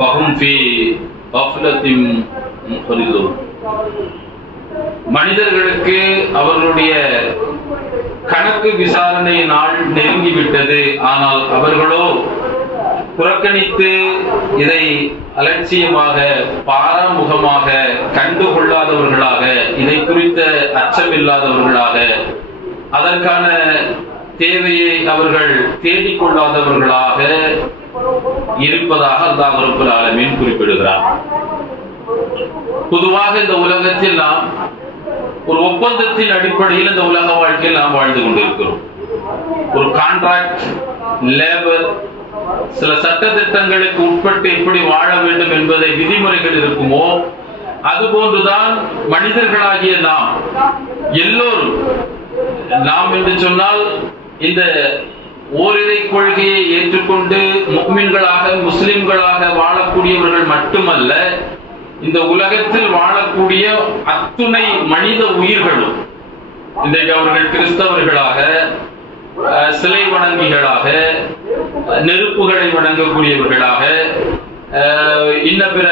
வஹும் ஃபீ கஃலத்தின் முஃரிதுன். மனிதர்களுக்கு அவர்களுடைய கணக்கு விசாரணை நாள் நெருங்கிவிட்டது. ஆனால் அவர்களோ புறக்கணித்து இதை அலட்சியமாக பாராமுகமாக கண்டுகொள்ளாதவர்களாக, இதை குறித்த அச்சமில்லாதவர்களாக, அதற்கான தேவையை அவர்கள் தேடிக்கொள்ளாதவர்களாக இருப்பதாக அல்லாஹ் ரப்பல் ஆலமீன் குறிப்பிடுகிறார். பொதுவாக இந்த உலகத்தில் நாம் ஒரு ஒப்பந்தத்தின் அடிப்படையில் இந்த உலக வாழ்க்கையில் நாம் வாழ்ந்து கொண்டிருக்கிறோம். ஒரு கான்ட்ராக்ட், லேபர், சில சட்ட திட்டங்களுக்கு உட்பட்டு எப்படி வாழ வேண்டும் என்பதை விதிமுறைகள் இருக்குமோ அதுபோன்றுதான் மனிதர்களாகிய நாம் எல்லோரும், நாம் என்று சொன்னால் இந்த ஓரிரை கொள்கையை ஏற்றுக்கொண்டு முஃமின்களாக முஸ்லிம்களாக வாழக்கூடியவர்கள் மட்டுமல்ல, இந்த உலகத்தில் வாழக்கூடிய அத்துணை மனித உயிர்களும், இன்றைக்கு அவர்கள் கிறிஸ்தவர்களாக, சிலை வணங்கிகளாக, நெருப்புகளை வணங்கக்கூடியவர்களாக, இன்ன பிற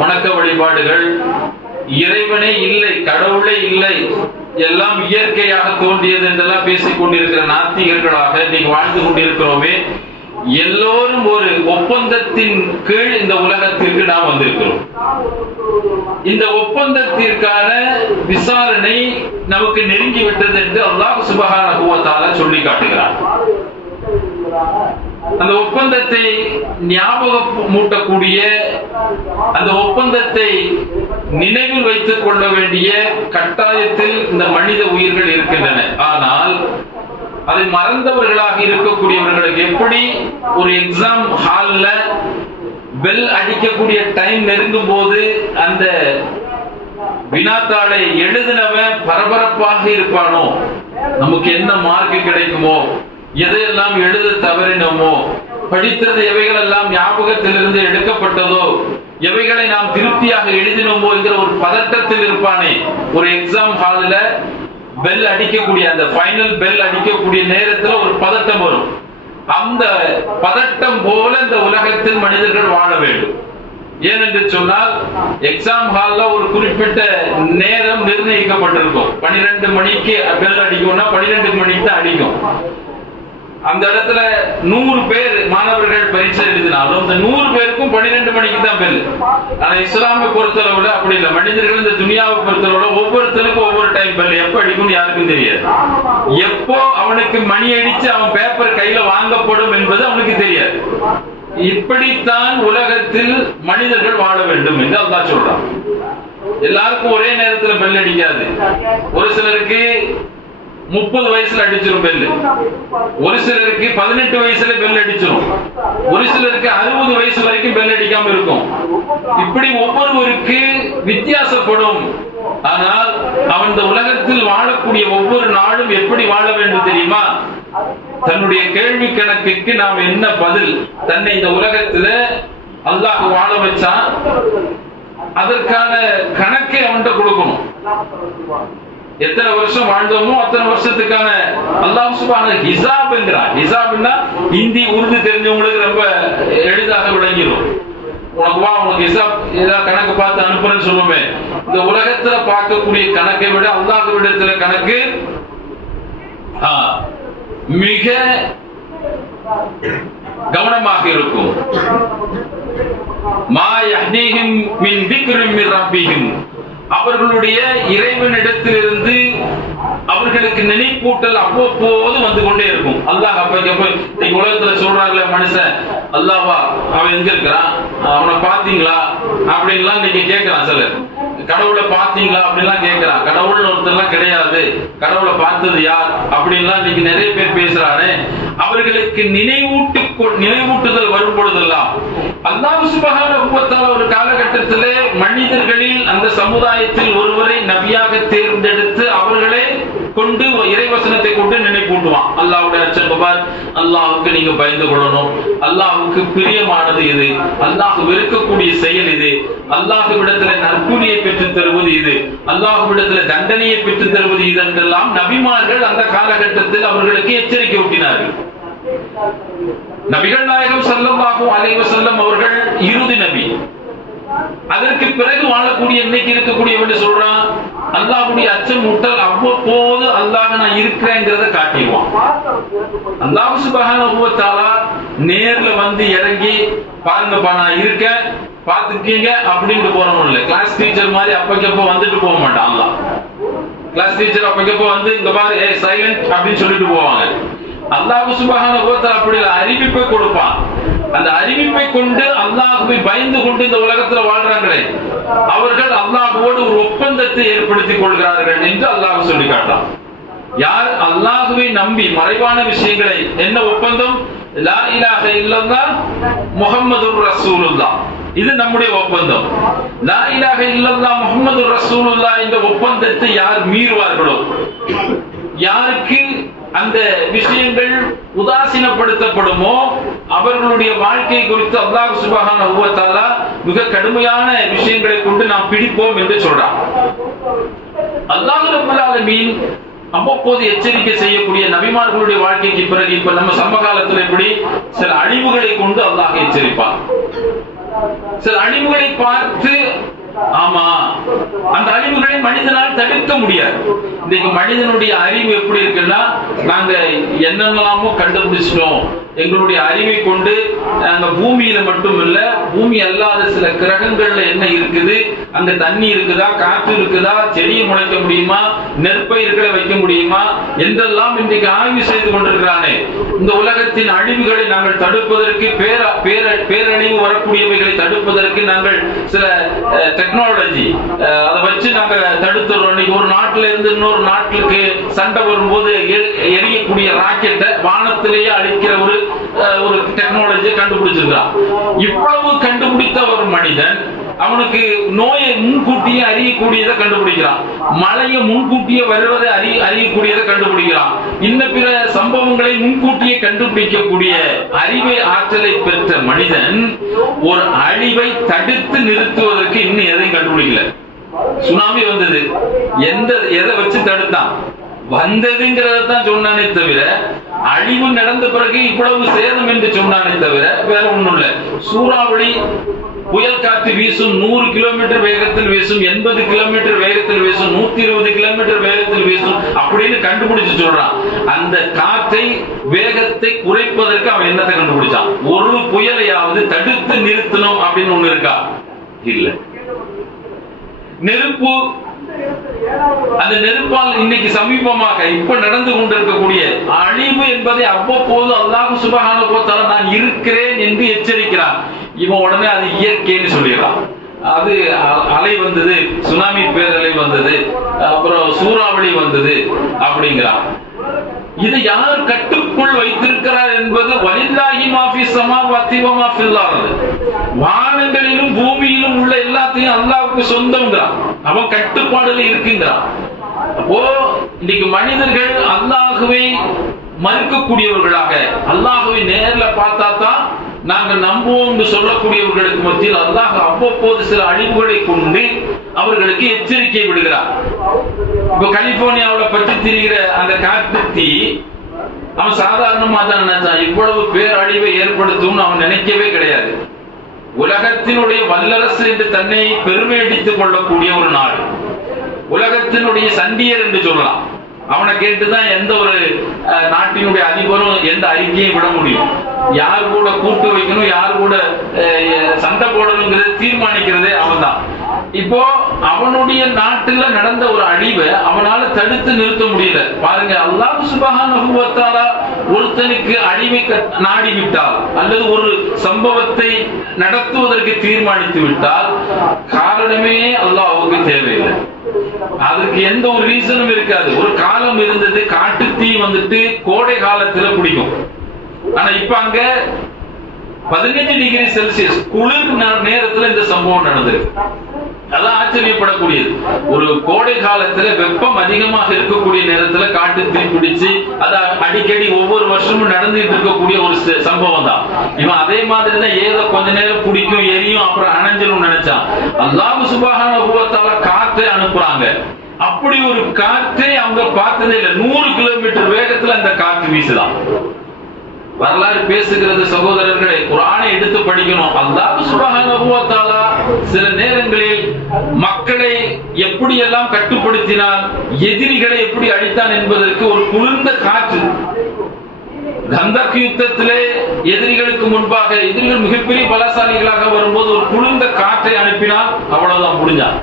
வணக்க வழிபாடுகள், இறைவனே இல்லை, கடவுளே இல்லை, எல்லாம் இயற்கையாக தோன்றியது என்றெல்லாம் பேசிக் கொண்டிருக்கிற நாத்திகர்களாக இன்னைக்கு வாழ்ந்து கொண்டிருக்கிறோமே, எல்லோரும் ஒரு ஒப்பந்தத்தின் கீழ் இந்த உலகத்திற்கு நாம் வந்திருக்கிறோம். இந்த ஒப்பந்தத்திற்கான விசாரணை நமக்கு நெருங்கிவிட்டது என்று அல்லாஹ் சுப்ஹானஹு வ தஆலா சொல்லி காட்டுகிறார். அந்த ஒப்பந்தத்தை ஞாபகமூட்டக்கூடிய, அந்த ஒப்பந்தத்தை நினைவில் வைத்துக் கொள்ள வேண்டிய கட்டாயத்தில் இந்த மனித உயிர்கள் இருக்கின்றன. ஆனால் அதை மறந்தவர்களாக இருக்கக்கூடியவர்களுக்கு எப்படி ஒரு எக்ஸாம் ஹால்ல பெல் அடிக்கக்கூடிய டைம் நெருங்கும் போது அந்த வினாத்தாளை எழுதினவன் பரபரப்பாக இருப்பானோ, நமக்கு என்ன மார்க் கிடைக்குமோ, எதையெல்லாம் எழுத தவறினோமோ, படித்தது எவைகளெல்லாம் ஞாபகத்திலிருந்து எடுக்கப்பட்டதோ, எவைகளை நாம் திருப்தியாக எழுதினோமோ என்கிற ஒரு பதட்டத்தில் இருப்பானே. ஒரு எக்ஸாம் ஹாலில் பெல் அடிக்கக்கூடிய, அந்த ஃபைனல் பெல் அடிக்கக்கூடிய நேரத்தில் ஒரு பதட்டம் வரும். அந்த பதட்டம் போல இந்த உலகத்தில் மனிதர்கள் வாழ வேண்டும். ஏனென்று சொன்னால் எக்ஸாம் ஹால்ல ஒரு குறிப்பிட்ட நேரம் நிர்ணயிக்கப்பட்டிருக்கும். 12 மணிக்கு பெல் அடிக்கும்னா 12 மணிக்கு தான் அடிக்கும். அந்த இடத்துல 100 பேர் மாணவர்கள் பரீட்சை எழுதினாலும் இந்த 100 பேருக்கும் 12 மணிக்கு தான் பெல். ஆனா இஸ்லாமை பொறுத்தளவுல அப்படி இல்லை. மனிதர்கள் இந்த துனியாவை பொறுத்தளவுல ஒவ்வொருத்தருக்கும் ஒவ்வொரு டைம் பெல் எப்ப அடிக்கும் யாருக்கும் தெரியாது. எப்போ அவனுக்கு மணி அடிச்சு அவன் பேப்பர் கையில வாங்கப்படும் என்பது அவனுக்கு தெரியாது. இப்படித்தான் உலகத்தில் மனிதர்கள் வாழ வேண்டும் என்று அல்லாஹ் சொல்றான். எல்லாருக்கும் ஒரே நேரத்தில் பெல் அடிக்காது. ஒரு சிலருக்கு 30 வயசுல அடிச்சிரும் பெல், ஒரு சிலருக்கு 18 வயசுல பெல் அடிச்சிரும், ஒரு சிலருக்கு 60 வயசு வரைக்கும் பெல் அடிக்காம இருக்கும். இப்படி ஒவ்வொருவருக்கு வித்தியாசப்படும். ஆனால் அவன் இந்த உலகத்தில் வாழக்கூடிய ஒவ்வொரு நாளும் எப்படி வாழ வேண்டும் தெரியுமா? தன்னுடைய கேள்வி கணக்குக்கு நாம் என்ன பதில், தன்னை இந்த உலகத்துல அல்லாஹ் வாழ வச்சான், அதற்கான கணக்கை அவன்கிட்ட கொடுக்கணும். எத்தனை வருஷம் வாழ்ந்தோமோ அத்தனை வருஷத்துக்கான அல்லாஹ் சுப்ஹானஹு ஹிசாப் என்கிறார். ஹிசாப்னா ஹிந்தி உருது தெரிஞ்சவங்களுக்கு ரொம்ப எளிதாக விளங்கிடும். உனக்கு வா, உனக்கு ஹிசாப் ஏதாவது கணக்கு பார்த்து அனுப்புறேன்னு சொல்லுமே. இந்த உலகத்துல பார்க்கக்கூடிய கணக்கை விட அல்லாஹ்விடத்துல கணக்கு மிக கவனமாக இருக்கும். மா யஹ்தீஹிம் மின் திக்ரின் மின் ரப்பிஹிம், அவர்களுடைய இறைவனிடத்திலிருந்து அவர்களுக்கு நினைப்பூட்டல் அவ்வப்போது வந்து கொண்டே இருக்கும். அல்லாஹ் அப்ப உலகத்துல சொல்றாங்கல்ல, மனுஷன் அல்லாஹ்வா, அவன் எங்க இருக்கிறான், அவனை பாத்தீங்களா அப்படின்லாம் இன்னைக்கு கேட்கிறான். சிலர் கடவுளை பாத்தீங்களா அப்படின்லாம் கேட்கிறான். கடவுள் ஒருத்தர்லாம் கிடையாது, கடவுளை பார்த்தது யார் அப்படின்லாம் இன்னைக்கு நிறைய பேர் பேசுறானே. அவர்களுக்கு நினைவூட்டுதல் வரும் பொழுதெல்லாம் அல்லாஹ் சுப்ஹானஹு வ தஆலா ஒரு காலகட்டத்திலே மனிதர்களில் அந்த சமுதாயத்தில் ஒருவரை நபியாக தேர்ந்தெடுத்து அவர்களை கொண்டு இறைவசனத்தை கொண்டு நினைப்பூட்டுவான். அல்லாஹ்வுடைய அச்சம், அல்லாஹ்வுக்கு நீங்க பயந்து கொள்ளணும், அல்லாஹ்வுக்கு பிரியமானது இது, அல்லாஹ் வெறுக்கக்கூடிய செயல் இது, அல்லாஹ்விடத்துல நற்கூலியை பெற்றுத் தருவது இது, அல்லாஹ்விடத்துல தண்டனையை பெற்றுத் தருவது இது என்றெல்லாம் நபிமார்கள் அந்த காலகட்டத்தில் அவர்களுக்கு எச்சரிக்கை ஊட்டினார்கள். நபிகள் நாயகம் ஸல்லல்லாஹு அலைஹி வஸல்லம் அவர்கள் இறுதி நபி. அதற்கு பிறகு வாழக்கூடிய இன்னைக்கு இருக்கக்கூடிய சொல்றான், அல்லாஹ்வுடைய அச்சம் முட்டல் அவ்வப்போது அல்லாஹ் நான் இருக்கிறேங்கிறத காட்டிடுவான். அல்லாஹ் சுப்ஹானஹு வ தஆலா நேர்ல வந்து இறங்கி பாருங்கப்பா நான் இருக்கேன் பாத்துக்கீங்க அப்படின்னு போறவனும் இல்லை. கிளாஸ் டீச்சர் மாதிரி அப்பக்கப்ப வந்துட்டு போக மாட்டான். அல்லாஹ் கிளாஸ் டீச்சர் அப்பக்கப்ப வந்து இங்க பாரு ஏ சைலண்ட் அப்படின்னு சொல்லிட்டு போவாங்க. அல்லாஹ் சுப்ஹானஹு வ தஆலா அப்படி அறிவிப்பை கொடுப்பான். அந்த அறிவிப்பை கொண்டு அல்லாஹ்வை பயந்து கொண்டு இந்த உலகத்துல வாழ்றாங்களே அவர்கள் அல்லாஹ்வோடு ஒரு ஒப்பந்தத்தை ஏற்படுத்திக் கொள்கிறார்கள் என்று அல்லாஹ் சொல்லி காட்டான். யார் அல்லாஹ்வை நம்பி மறைவான விஷயங்களை, என்ன ஒப்பந்தம்? லா இலாஹ இல்லல்லாஹ் முஹம்மதுர் ரசூலுல்லாஹ், இது நம்முடைய ஒப்பந்தம். லா இலாஹ இல்லல்லாஹ் முஹம்மதுர் ரசூலுல்லாஹ் என்ற ஒப்பந்தத்தை யார் மீறுவார்களோ, யாருக்கு அந்த விஷயங்கள் உதாசீனப்படுத்தப்படுமோ அவர்களுடைய வாழ்க்கை குறித்து அல்லாஹ் சுப்ஹானஹு வ தஆலா மிக கடுமையான விஷயங்களை கொண்டு நாம் பிடிப்போம் என்று சொல்றார். அல்லாஹ் ரப்பல் ஆலமீன் அவ்வப்போது எச்சரிக்கை செய்யக்கூடிய நபிமார்களுடைய வாழ்க்கைக்கு பிறகு இப்ப நம்ம சமகாலத்தில் எப்படி சில அழிவுகளை கொண்டு அல்லாஹ் எச்சரிப்பார். சில அழிவுகளை பார்த்து ஆமா அந்த அழிவுகளை மனிதனால் தடுக்க முடியாது. இன்னைக்கு மனிதனுடைய அறிவு எப்படி இருக்குன்னா, நாங்க என்னென்னலாமோ கண்டுபிடிச்சிட்டோம், எங்களுடைய அறிவை கொண்டு நாங்க பூமியில மட்டும் இல்ல பூமி அல்லாத சில கிரகங்கள்ல என்ன இருக்குது, அங்க தண்ணி இருக்குதா, காற்று இருக்குதா, செடியை முளைக்க முடியுமா, நெற்பயிர்களை வைக்க முடியுமா என்றெல்லாம் இன்றைக்கு ஆய்வு செய்து கொண்டிருக்கிறானே. இந்த உலகத்தின் அழிவுகளை நாங்கள் தடுப்பதற்கு, பேரழிவு வரக்கூடியவைகளை தடுப்பதற்கு நாங்கள் சில டெக்னாலஜி அதை வச்சு நாங்க தடுத்துறோம். இன்னைக்கு ஒரு நாட்டில இருந்து இன்னொரு நாட்டுக்கு சண்டை வரும்போது எரியக்கூடிய ராக்கெட்டை வானத்திலேயே அழிக்கிற ஒரு டெக்னாலஜியை கண்டுபிடிச்சிருக்கான். இவ்வளவு கண்டுபிடித்த ஒரு மனிதன் அவனுக்கு நோயை முன்கூட்டியே அறியக்கூடியதை கண்டுபிடிக்கிறான், மழையை முன்கூட்டியே வருவதை அறியக்கூடியதை கண்டுபிடிக்கிறான், இன்னும் பிற சம்பவங்களை முன்கூட்டியே கண்டுபிடிக்கக்கூடிய அறிவை ஆற்றலை பெற்ற மனிதன் ஒரு அழிவை தடுத்து நிறுத்துவதற்கு இன்னும் எதையும் கண்டுபிடிக்கல. சுனாமி வந்தது, எதை வச்சு தடுத்தான்? வந்ததுங்கிறதான் சொன்னானே தவிர அழிவு நடந்த பிறகு இவ்வளவு சேதம் என்று சொன்னானே தவிர வேற ஒண்ணும் இல்ல. சூறாவளி புயல் காற்று வீசும், 100 கிலோமீட்டர் வேகத்தில் வீசும், 80 கிலோமீட்டர் வேகத்தில் வீசும், 120 கிலோமீட்டர் வேகத்தில் வீசும் அப்படின்னு கண்டுபிடிச்சு சொல்றான். அந்த காற்றை வேகத்தை குறைப்பதற்கு அவன் என்னத்தை கண்டுபிடிச்சான்? ஒரு புயலையாவது தடுத்து நிறுத்தணும் அப்படின்னு ஒண்ணு இருக்கா? இல்ல. நெருப்பு, அந்த நெருப்பால் இன்னைக்கு சமீபமாக இப்ப நடந்து கொண்டிருக்கக்கூடிய அழிவு என்பதை அவ்வப்போது அல்லாஹ் சுப்ஹானஹு வ தஆலா நான் இருக்கிறேன் என்று எச்சரிக்கிறான். இவன் உடனே அது இயற்கைன்னு சொல்லிடுறான். அது அலை வந்தது, சுனாமி பேரலை வந்தது, அப்புறம் சூறாவளி வந்தது அப்படிங்கிறான். இதை யார் கட்டுக்குள் வைத்திருக்கிறார் என்பது வலில்லாஹி மா ஃபிஸ் ஸமாவாத்தி வ மா ஃபில் அர்த், வானங்களிலும் பூமியிலும் உள்ள எல்லாத்தையும் அல்லாஹ்வுக்கு சொந்தம்ங்கறான். அவன் கட்டுப்பாடுல இருக்குங்கறான். அப்போ இன்னைக்கு மனிதர்கள் அல்லாஹ்வை மறுக்கக்கூடியவர்களாக, அல்லாஹ்வை நேர்ல பார்த்தா தான் நாங்கள் நம்புவோம் சொல்லக்கூடியவர்களுக்கு மத்தியில் அல்லாஹ் அவ்வப்போது சில அழிவுகளை கொண்டு அவர்களுக்கு எச்சரிக்கை விடுகிறார். இப்ப கலிபோர்னியாவில் பற்றி திரிகிற அந்த காற்று தீ அவன் சாதாரணமா தான் நினைச்சான், இவ்வளவு பேரழிவை ஏற்படுத்தும் அவன் நினைக்கவே கிடையாது. உலகத்தினுடைய வல்லரசு என்று தன்னை பெருமை அடித்துக் கொள்ளக்கூடிய ஒரு நாடு, உலகத்தினுடைய சண்டியர் என்று சொல்லலாம். அவனை கேட்டுதான் எந்த ஒரு நாட்டினுடைய அதிபரும் எந்த அறிக்கையை விட முடியும். யார் கூட கூட்டு வைக்கணும், யார் கூட சண்டை போடணுங்கிறது தீர்மானிக்கிறதே அவன் தான். இப்போ அவனுடைய நாட்டுல நடந்த ஒரு அழிவை அவனால தடுத்து நிறுத்த முடியல. பாருங்க, அல்லாஹ் சுப்ஹானஹு வ தஆலா ஒருத்தனுக்கு அழிவை நாடி விட்டால் அல்லது ஒரு சம்பவத்தை நடத்துவதற்கு தீர்மானித்து விட்டால் காரணமே அல்லாஹ்வுக்கு தேவையில்லை. அதுக்கு எந்த ஒரு ரீசனும் இருக்காது. ஒரு காலம் இருந்தது, காட்டு தீ வந்துட்டு கோடை காலத்துல பிடிக்கும். ஆனா இப்ப அங்க 15 டிகிரி செல்சியஸ் குளிர் நேரத்துல இந்த சம்பவம் நடந்தது. அதான் ஆச்சரியப்படக்கூடியது. ஒரு கோடை காலத்துல வெப்பம் அதிகமாக இருக்கக்கூடிய நேரத்துல காட்டு தீ பிடிச்சு அது அடிக்கடி ஒவ்வொரு வருஷமும் நடந்துட்டு இருக்கக்கூடிய ஒரு சம்பவம் தான். இவன் அதே மாதிரிதான் ஏதோ கொஞ்ச நேரம் பிடிக்கும், எரியும், அப்புறம் அணைஞ்சிரும் நினைச்சான். அல்லாஹ் சுப்ஹானஹு வ தஆலா காற்றை அனுப்புறாங்க. அப்படி ஒரு காற்றை அவங்க பார்த்ததே இல்லை. 100 கிலோமீட்டர் வேகத்துல அந்த காற்று வீசுதான். வரலாறு பேசுகிறது சகோதரர்களை. குர்ஆனை எடுத்து படிக்கணும். அல்லாஹ் சுப்ஹானஹு வ தஆலா சில நேரங்களில் மக்களை எப்படியெல்லாம் கட்டுப்படுத்தினான், எதிரிகளை எப்படி அழித்தான் என்பதற்கு ஒரு குளிர்ந்த காற்று. கந்தக் யுத்தத்திலே எதிரிகளுக்கு முன்பாக எதிரிகள் மிகப்பெரிய பலசாலிகளாக வரும்போது ஒரு குளிர்ந்த காற்றை அனுப்பினால் அவ்வளவுதான், முடிஞ்சான்.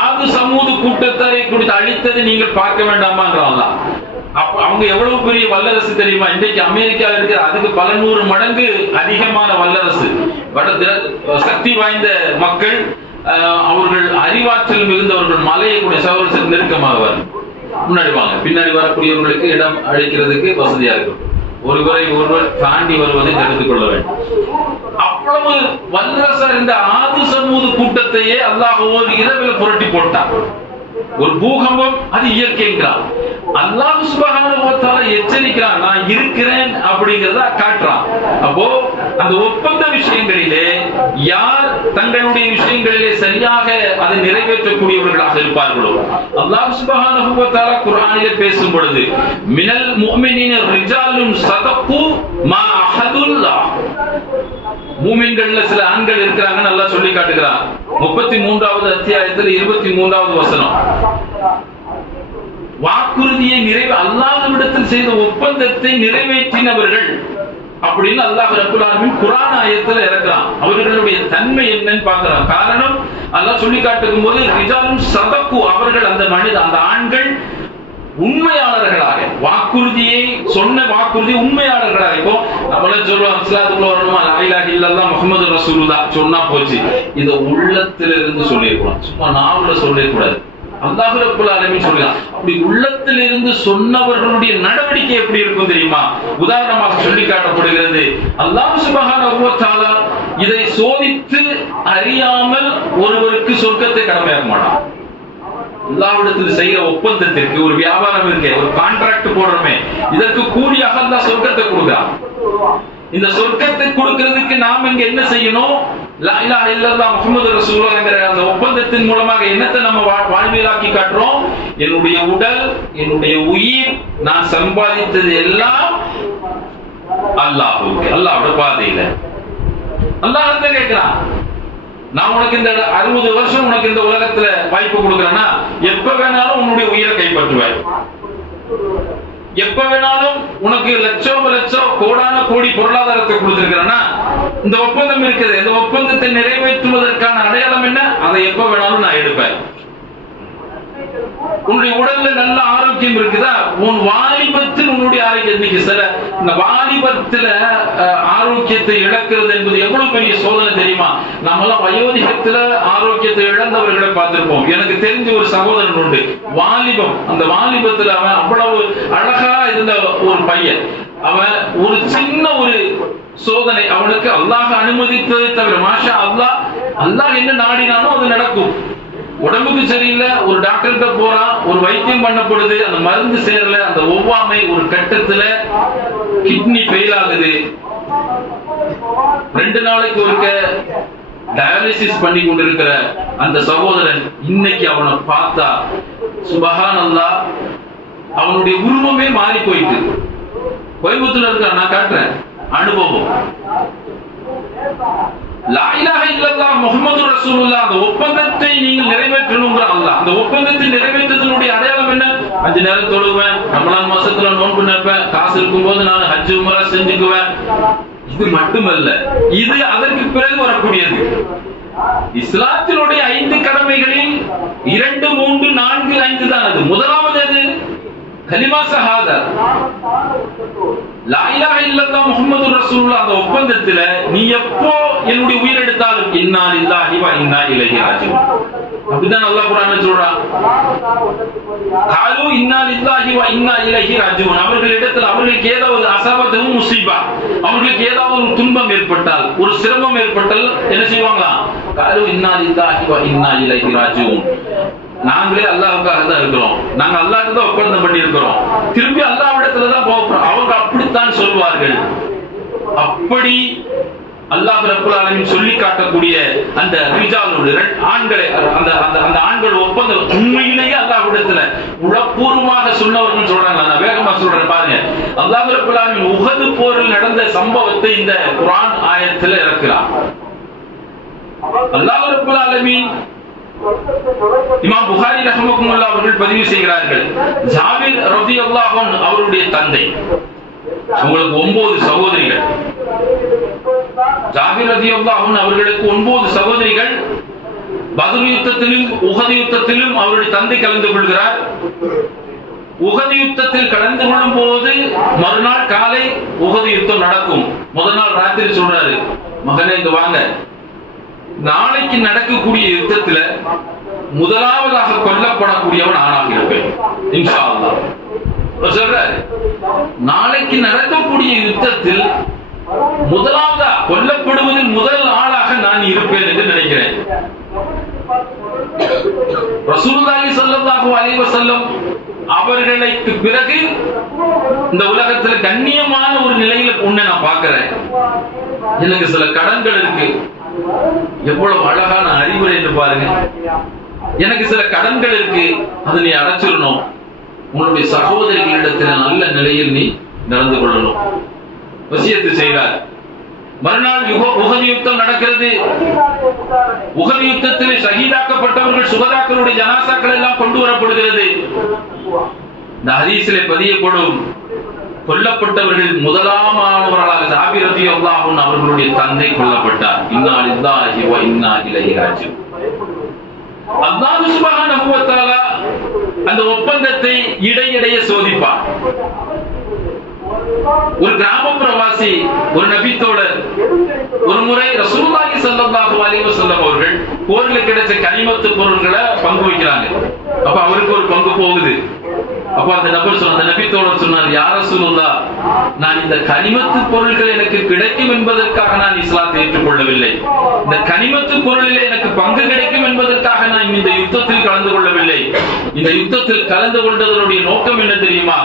ஆது சமூது கூட்டத்தாரை குறித்து அழித்தது நீங்கள் பார்க்க வேண்டாமாங்கிறான். அவங்க எவ்வளவு பெரிய வல்லரசு தெரியுமா? இன்றைக்கு அமெரிக்கா இருக்கிற அதுக்கு பல நூறு மடங்கு அதிகமான வல்லரசு, சக்தி வாய்ந்த மக்கள், அவர்கள் அறிவாற்றல் மிகுந்தவர்கள். மலையை கூட சகோதரர் நெருக்கமாக முன்னாடி வாங்க, பின்னாடி வரக்கூடியவர்களுக்கு இடம் அளிக்கிறதுக்கு வசதியா இருக்கும். ஒருவர் தாண்டி வருவதை தடுத்துக் கொள்ள வேண்டும். அவ்வளவு வல்லரசா இருந்த ஆது சமூது கூட்டத்தையே அல்லாஹ் ஒரு இரவில் புரட்டி போட்டான். ஒரு பூகம்பம், அது இயற்கைங்கிறான். அல்லாஹ் சுப்ஹானஹு வ தஆலா எச்சரிக்கிறான், நான் இருக்கிறேன் அப்படிங்கறத காட்டுறான். அப்போ அந்த ஒப்பந்த விஷயங்களிலே யார் தங்களுடைய விஷயங்களிலே சரியாக அதை நிறைவேற்றக்கூடியவர்களாக இருப்பார்களோ, அல்லாஹ் சுப்ஹானஹு வ தஆலா குர்ஆனிலே பேசும் பொழுது மினல் முஃமினீன ரிஜாலுன் ஸதகு மா அஹதுல்லாஹ், மூமின்கள்ல சில ஆண்கள் இருக்கிறாங்கன்னு அல்லாஹ் சொல்லி காட்டுகிறான். 33வது அத்தியாயத்தில் 23வது வசனம். வாக்குறுதியை அல்லாஹ்விடத்தில் செய்த ஒப்பந்தத்தை நிறைவேற்றினவர்கள் அப்படின்னு அல்லாஹ் ரப்பல் ஆலமீன் குர்ஆன் ஆயத்துல இறக்குறான். அவர்களுடைய தன்மை என்னன்னு பார்க்கறான். காரணம் அல்லாஹ் சொல்லி காட்டும் போது ரிஜாலுன் ஸதகு, அவர்கள் அந்த அந்த ஆண்கள் உண்மையாளர்களாக, வாக்குறுதியை சொன்ன வாக்குறுதி உண்மையாளர்களாக. இப்போ நம்மள சொல்றோம் இஸ்லாத்துக்குள்ள வரணுமா, லா இலாஹ இல்லல்லாஹ் முஹம்மது ரசூலுல்லாஹ் சொன்னா போச்சு. இத உள்ளத்திலிருந்து சொல்லிருக்கணும், சும்மா நாவுல சொல்லக்கூடாது. அல்லாஹ் ரப்பல் ஆலமீன் சொல்றான். அப்படி உள்ளத்திலிருந்து சொன்னவர்களுடைய நடவடிக்கை எப்படி இருக்கும் தெரியுமா? உதாரணமாக சொல்லி காட்டப்படுகிறது. அல்லாஹ் சுப்ஹானஹு வ தஆலா இதை சோதித்து அறியாமல் ஒருவருக்கு சொர்க்கத்தை கடமையாக்க மாட்டான். அல்லாஹ்விடத்தில் செய்கிற ஒப்பந்தத்திற்கு ஒரு வியாபாரம் இருக்கு, ஒரு கான்ட்ராக்ட் போடுறோமே, இதற்கு கூலியாக அல்லாஹ் சொர்க்கத்தை கொடுக்கிறான். இந்த சொர்க்கத்தை கொடுக்கிறதுக்கு நாம் இங்க என்ன செய்யணும்? லா இலாஹ இல்லல்லாஹ் முஹம்மது ரசூலுல்லாஹ்ங்கற அந்த ஒப்பந்தத்தின் மூலமாக என்னத்தை நம்ம வாழ்வியலாக்கி காட்டுறோம்? என்னுடைய உடல், என்னுடைய உயிர், நான் சம்பாதித்தது எல்லாம் அல்லாஹ்வுக்கு, அல்லாஹ்வோட பாதையில. அல்லாஹ் என்ன கேட்கிறான்? நான் உனக்கு இந்த 60 வருஷம் உனக்கு இந்த உலகத்துல வாய்ப்பு கொடுக்கிறேன்னா எப்ப வேணாலும் உன்னுடைய உயிரை கைப்பற்றுவேன், எப்ப வேணாலும் உனக்கு லட்சம் கோடான கோடி பொருளாதாரத்தை கொடுத்திருக்கிறேன்னா இந்த ஒப்பந்தம் இருக்குது, இந்த ஒப்பந்தத்தை நிறைவேற்றுவதற்கான அடையாளம் என்ன? அதை எப்ப வேணாலும் நான் எடுப்பேன். உன்னுடைய உடல்ல நல்ல ஆரோக்கியம் இருக்குதா? உன் வாலிபத்தில் உன்னுடைய ஆரோக்கியம், இன்னைக்கு சில இந்த வாலிபத்துல ஆரோக்கியத்தை இழக்கிறது என்பது எவ்வளவு பெரிய சோதனை தெரியுமா? நம்மளாம் வயோதிகத்துல ஆரோக்கியத்தை இழந்தவர்களை பார்த்திருப்போம். எனக்கு தெரிஞ்ச ஒரு சகோதரன் உண்டு, வாலிபம், அந்த வாலிபத்துல அவன் அவ்வளவு அழகா இருந்த ஒரு பையன். அவன் ஒரு சின்ன ஒரு சோதனை அவனுக்கு அல்லாஹ் அனுமதித்ததை தவிர, மாஷா அல்லாஹ், அல்லாஹ் என்ன நாடினானோ அது நடக்கும். உடம்புக்கு சரியில்லை, ஒரு டாக்டர்கிட்ட போறான், ஒரு வைத்தியம் பண்ணப்படுது, அந்த மருந்து சேரல, அந்த ஒவ்வாமை ஒரு கட்டத்துல கிட்னி ஃபெயில் ஆகுது. 2 நாளைக்கு ஒருக்க டயாலிசிஸ் பண்ணி கொண்டிருக்கிற அந்த சகோதரன் இன்னைக்கு அவனை பார்த்தா சுப்ஹானல்லாஹ், அவனுடைய உருவமே மாறி போயிட்டு. கோயம்புத்தூர்ல இருக்க நான் காட்டுறேன் அனுபவம். லா இலாஹ இல்லல்லாஹ் முஹம்மது ரசூலுல்லாஹ், அந்த ஒப்பந்தத்தை நீங்கள் நிறைவேற்றணும்ங்கற அல்லாஹ். அந்த ஒப்பந்தத்தை நிறைவேற்றத்தினுடைய அடையாளம் என்ன? 5 நேரம் தொழுவேன், ரமலான் மாசத்துல நோன்பு நிற்பேன், காசு இருக்கும்போது நான் ஹஜ் உம்ரா செஞ்சுக்குவேன். இது மட்டுமல்ல, இது அதற்கு பிறகு வரக்கூடியது. இஸ்லாத்தினுடைய 5 கடமைகளில் 2, 3, 4, 5 தான். அது முதலாவது அது கலிமா ஷஹாதா, லா இலாஹ இல்லல்லாஹ் முஹம்மது ரசூலுல்லாஹ். அந்த ஒப்பந்தத்துல நீ எப்போ என்னுடைய உயிர் எடுத்தாலும் இன்னா லில்லாஹி வ இன்னா இலைஹி ராஜிஊன், அப்படிதான் அல்லாஹ் குர்ஆன்ல சொல்றான். காலு இன்னா லில்லாஹி வ இன்னா இலைஹி ராஜிஊன். அவர்களிடத்தில் அவர்களுக்கு ஏதாவது அஸாபத்து முஸீபா, அவர்களுக்கு ஏதாவது ஒரு துன்பம் ஏற்பட்டால், ஒரு சிரமம் ஏற்பட்டால் என்ன செய்வாங்களா? காலு இன்னா லில்லாஹி வ இன்னா இலைஹி ராஜிஊன். நாங்களே அல்லாஹ்வுக்காக தான் இருக்கிறோம், நாங்க அல்லாஹ்க்கு தான் ஒப்பந்தம் பண்ணி இருக்கிறோம், திரும்பி அல்லாஹ்விடத்துல தான் போறோம். அவங்க அப்படித்தான் சொல்வார்கள். அப்படி அல்லாஹ் ரப்பல் ஆலமீன் சொல்லி காட்டக்கூடிய அந்த ரிஜாலுடைய ஆண்களை அந்த ஆண்கள் ஒப்பந்தம் உண்மையிலேயே அல்லாஹ்விடத்துல உளப்பூர்வமாக சொன்னவர்கள் சொல்றாங்க. நான் வேகமா சொல்றேன் பாருங்க. அல்லாஹ் ரப்பல் ஆலமீன் உஹது போரில் நடந்த சம்பவத்தை இந்த குர்ஆன் ஆயத்துல இறக்குறார். அல்லாஹ் ரப்பல் ஆலமீன் இமாம் புகாரி ரஹ்மத்துல்லாஹி அவர்கள் பதிவு செய்கிறார்கள். ஜாபிர் ரலியல்லாஹு அன்ஹு அவருடைய தந்தை, அவங்களுக்கு 9 சகோதரிகள். ஜாபிர் ரலியல்லாஹு அன்ஹு அவர்களுக்கு 9 சகோதரிகள். பத்ர் யுத்தத்திலும் உஹது யுத்தத்திலும் அவருடைய தந்தை கலந்து கொள்கிறார். உஹது யுத்தத்தில் கலந்து கொள்ளும் போது மறுநாள் காலை உஹது யுத்தம் நடக்கும். முதல் நாள் ராத்திரி சொல்றாரு, மகனே இங்க வாங்க, நாளைக்கு நடக்கக்கூடிய யுத்தத்துல முதலாவதாக கொல்லப்படக்கூடியவன் ஆணாக இருப்பேன் இன்ஷா அல்லாஹ் சொல்றாரு. நாளைக்கு நடக்கக்கூடிய யுத்தத்தில் முதலாவதா கொல்லப்படுவதில் முதல் ஆளாக நான் இருப்பேன் என்று நினைக்கிறேன். ரசூலுல்லாஹி ஸல்லல்லாஹு அலைஹி வஸல்லம் அவர்களுக்கு பிறகு இந்த உலகத்தில் கண்ணியமான ஒரு நிலையில உன்னை நான் பார்க்கிறேன். எனக்கு சில கடன்கள் இருக்கு. எவ்வளவு அழகான அறிவுரை என்று பாருங்க. எனக்கு சில கடன்கள் இருக்கு, அதை நீ அடைச்சிடணும். உன்னுடைய சகோதரிகளிடத்தில் நல்ல நிலையில் நீ நடந்து கொள்ளணும் வசியத்து செய்தார். மறுநாள் உஹது யுத்தம் நடக்கிறது. உஹது யுத்தத்தில் ஷஹீதாக்கப்பட்டவர்கள் சுகதாக்களுடைய ஜனாசாக்கள் எல்லாம் கொண்டு வரப்படுகிறது. இந்த ஹதீஸிலே பதியப்படும் கொல்லப்பட்டவர்கள் முதலாமானவர்களாக ஜாபிர் ரலியல்லாஹு அன்ஹு அவர்களுடைய தந்தை கொல்லப்பட்டார். இன்னா லில்லாஹி வ இன்னா இலைஹி ராஜிஊன். அல்லாஹ் சுப்ஹானஹு வ தஆலா அந்த ஒப்பந்தத்தை இடையிடையே சோதிப்பார். ஒரு கிராமப்புறவாசி, ஒரு நபித்தோழர் ஒரு முறை ரசூலுல்லாஹி ஸல்லல்லாஹு அலைஹி வஸல்லம் அவர்கள் போரில் கிடைச்ச கனிமத்து பொருட்களை பங்கு வைக்கிறாங்க. அப்ப அவருக்கு ஒரு பங்கு போகுது. அப்ப அந்த நபர் சொன்ன, அந்த நபித்தோழர் சொன்னார், யா ரசூலுல்லாஹ், நான் இந்த கனிமத்து பொருட்கள் எனக்கு கிடைக்கும் என்பதற்காக நான் இஸ்லாத்தை ஏற்றுக்கொள்ளவில்லை. இந்த கனிமத்து பொருளிலே எனக்கு பங்கு கிடைக்கும் என்பதற்காக நான் இந்த யுத்தத்தில் கலந்து கொள்ளவில்லை. இந்த யுத்தத்தில் கலந்து கொண்டதனுடைய நோக்கம் என்ன தெரியுமா?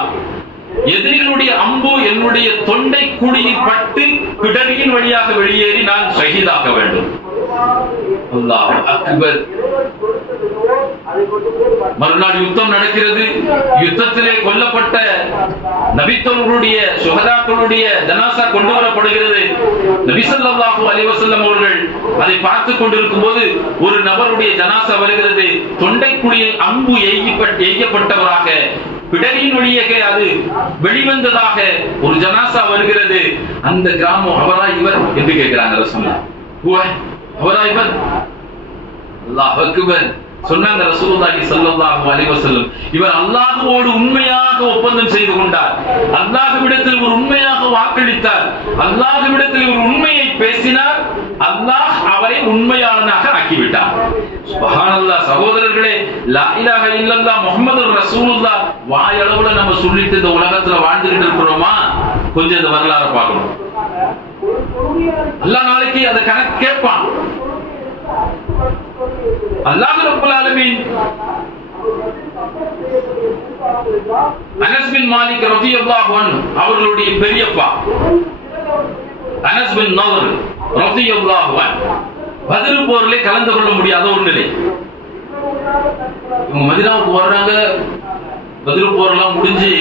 எதிரிகளுடைய அம்பு என்னுடைய தொண்டை குழியில் பட்டு பிடரியின் வழியாக வெளியேறி நான் ஷஹீதாக வேண்டும். அல்லாஹ் அக்பர். மறுநாள் யுத்தம் நடக்கிறது. யுத்தத்திலே கொல்லப்பட்ட நபித்தோர்களுடைய சுஹதாக்களுடைய ஜனாசா கொண்டு வரப்படுகிறது. நபி ஸல்லல்லாஹு அலைஹி வஸல்லம் அவர்கள் அதை பார்த்துக் கொண்டிருக்கும் போது ஒரு நபருடைய ஜனாசா வருகிறது. தொண்டைக்குழியில் அம்பு எய்யப்பட்டவராக பிடரியின் வழியாக அது வெளிவந்ததாக ஒரு ஜனாசா வருகிறது. அந்த கிராமம் அவரா இவர் என்று கேட்கிறாங்க ரசூலுல்லாஹ். அவரா இவர்? அல்லாஹ் அக்பர். சொன்னாங்க ரசூலுல்லாஹி ஸல்லல்லாஹு அலைஹி வஸல்லம், இவர் அல்லாஹ்வோடு உண்மையாக ஒப்பந்தம் செய்து கொண்டார். அல்லாஹ்விடத்தில் ஒரு உண்மையாக வாக்களித்தார். அல்லாஹ்விடத்தில் ஒரு உண்மையை பேசினார். அல்லாஹ் அவரை உண்மையாளனாக ஆக்கிவிட்டார். சுப்ஹானல்லாஹ். சகோதரர்களே, லா இலாஹ இல்லல்லாஹ் முஹம்மதுர் ரசூலுல்லாஹ் வாயளவுல நம்ம சொல்லிட்டு இந்த உலகத்துல வாழ்ந்துட்டு இருக்கிறோமா? கொஞ்சம் இந்த வரலாறு பார்க்கணும். அல்லாஹ் நாளைக்கு அதை கணக்கு கேட்பான். அல்லாஹ் ரப்பல் ஆலமீன் அனஸ் பின் மாலிக் ரலியல்லாஹு அன்ஹு அவர்களுடைய பெரியப்பா அனஸ் பின் நதர் ரலியல்லாஹு அன்ஹு பத்ர் போரிலே கலந்து கொள்ள முடியாத ஒரு நிலை. இவங்க மதீனாவுக்கு வர்றாங்க. பத்ர் போரெல்லாம் முடிஞ்சு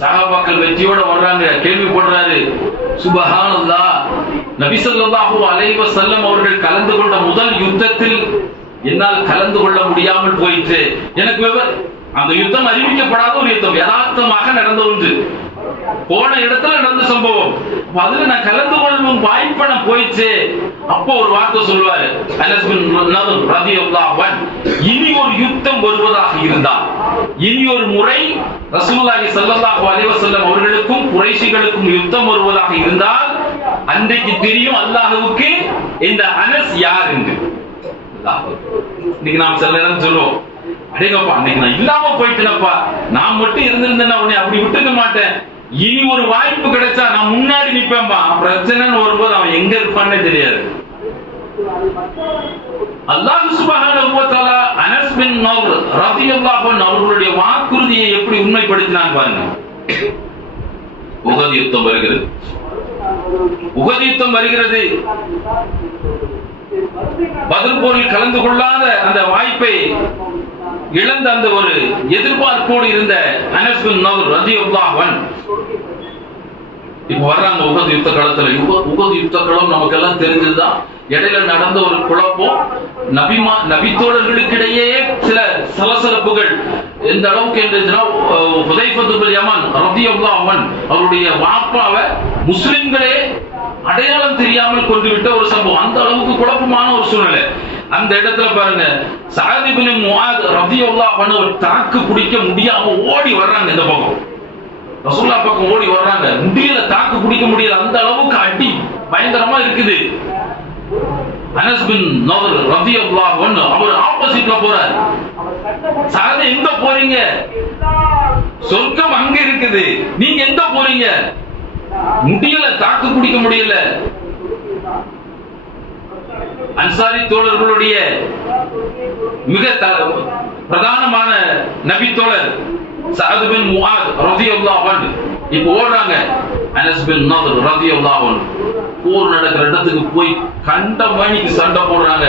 சஹாபாக்கள் வெற்றியோட வர்றாங்க. கேள்விப்படுறாரு, சுப்ஹானல்லாஹ், நபி ஸல்லல்லாஹு அலைஹி வஸல்லம் அவர்கள் கலந்து கொண்ட முதல் யுத்தத்தில் என்னால் கலந்து கொள்ள முடியாமல் போயிற்று. எனக்கு அந்த யுத்தம் அறிவிக்கப்படாத ஒரு யுத்தம், யதார்த்தமாக நடந்த ஒன்று, போன இடத்துல நடந்த சம்பவம். அதுல நான் கலந்து கொள்ளும் வாய்ப்பு நான் போயிடுச்சு. அப்போ ஒரு வார்த்தை சொல்வாரு அனஸ் பின் நதர் ரலியல்லாஹு அன்ஹு, இனி ஒரு யுத்தம் வருவதாக இருந்தால், இனி ஒரு முறை ரசூலுல்லாஹி ஸல்லல்லாஹு அலைஹி வஸல்லம் அவர்களுக்கும் குறைஷிகளுக்கும் யுத்தம் வருவதாக இருந்தால் அன்றைக்கு தெரியும் அல்லாஹ்வுக்கு இந்த அனஸ் யார் என்று. இன்னைக்கு நாம் சில நேரம் சொல்லுவோம், அடேங்கப்பா அன்னைக்கு நான் இல்லாம போயிட்டேனப்பா, நான் மட்டும் இருந்திருந்தேன்னா உன்னை அப்படி விட்டுக்க மாட்டேன், இனி ஒரு வாய்ப்பு கிடைச்சா நான் முன்னாடி நிப்பேன்பா. பிரச்சனைன்னு வரும்போது அவன் எங்க இருப்பான்னு தெரியாது. அல்லாஹ் சுப்ஹானஹு வ தஆலா அனஸ் பின் நதர் ரலியல்லாஹு அன்ஹு அவர்களுடைய வாக்குறுதியை எப்படி உண்மைப்படுத்தினாங்க பாருங்க. உஹது யுத்தம் வருகிறது. உஹது யுத்தம் வருகிறது. பத்ர் போரில் கலந்து கொள்ளாத அந்த வாய்ப்பை இழந்த அந்த ஒரு எதிர்பார்ப்போடு இருந்த அனஸ் பின் நதர் ரலியல்லாஹு அன்ஹு இப்ப வர்றாங்க உஹது யுத்த காலத்துல. உஹது யுத்த காலம் நமக்கு எல்லாம் தெரிஞ்சதுதான். இடையில நடந்த ஒரு குழப்பம், நபித்தோழர்களுக்கிடையே சில சலசலப்புகள் எந்த அளவுக்கு என்றுனா, ஹுதைஃபத்து பின் யமான் ரலியல்லாஹு அன்ஹு அவருடைய வாப்பாவை முஸ்லிம்களே அடையாளம் தெரியாமல் கொண்டு விட்ட ஒரு சம்பவம். அந்த அளவுக்கு குழப்பமான ஒரு சூழ்நிலை. அந்த இடத்துல பாருங்க, சஅத் இப்னு முஆத் ரலியல்லாஹு அன்ஹு தாக்கு பிடிக்க முடியாம ஓடி வர்றாங்க. இந்த பக்கம் ரசூலுல்லாஹ் பக்கம் ஓடி வர்றாங்க. முடியல, தாக்கு பிடிக்க முடியல. அந்த அளவுக்கு அடி பயங்கரமா இருக்குது. அனஸ் பின் நதர் ரலியல்லாஹு அன்ஹு அவர் ஆப்போசிட்ல போறார். சஅத் எங்க போறீங்க? சொர்க்கம் அங்க இருக்குது, நீங்க எங்க போறீங்க? முடியல, தாக்கு பிடிக்க முடியல. அன்சாரி தோழர்களுடைய மிக பிரதானமான நபி தோழர் சஅத் பின் முஆத் ரலியல்லாஹு அன்ஹு இப்ப ஓடுறாங்க. அனஸ் பின் நதர் ரலியல்லாஹு அன்ஹு போர் நடக்கிற இடத்துக்கு போய் கண்ட மணிக்கு சண்டை போடுறாங்க.